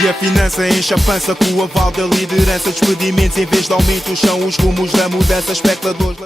E a finança enche a pança com o aval da liderança. Despedimentos em vez de aumentos são os rumos da mudança. Especuladores,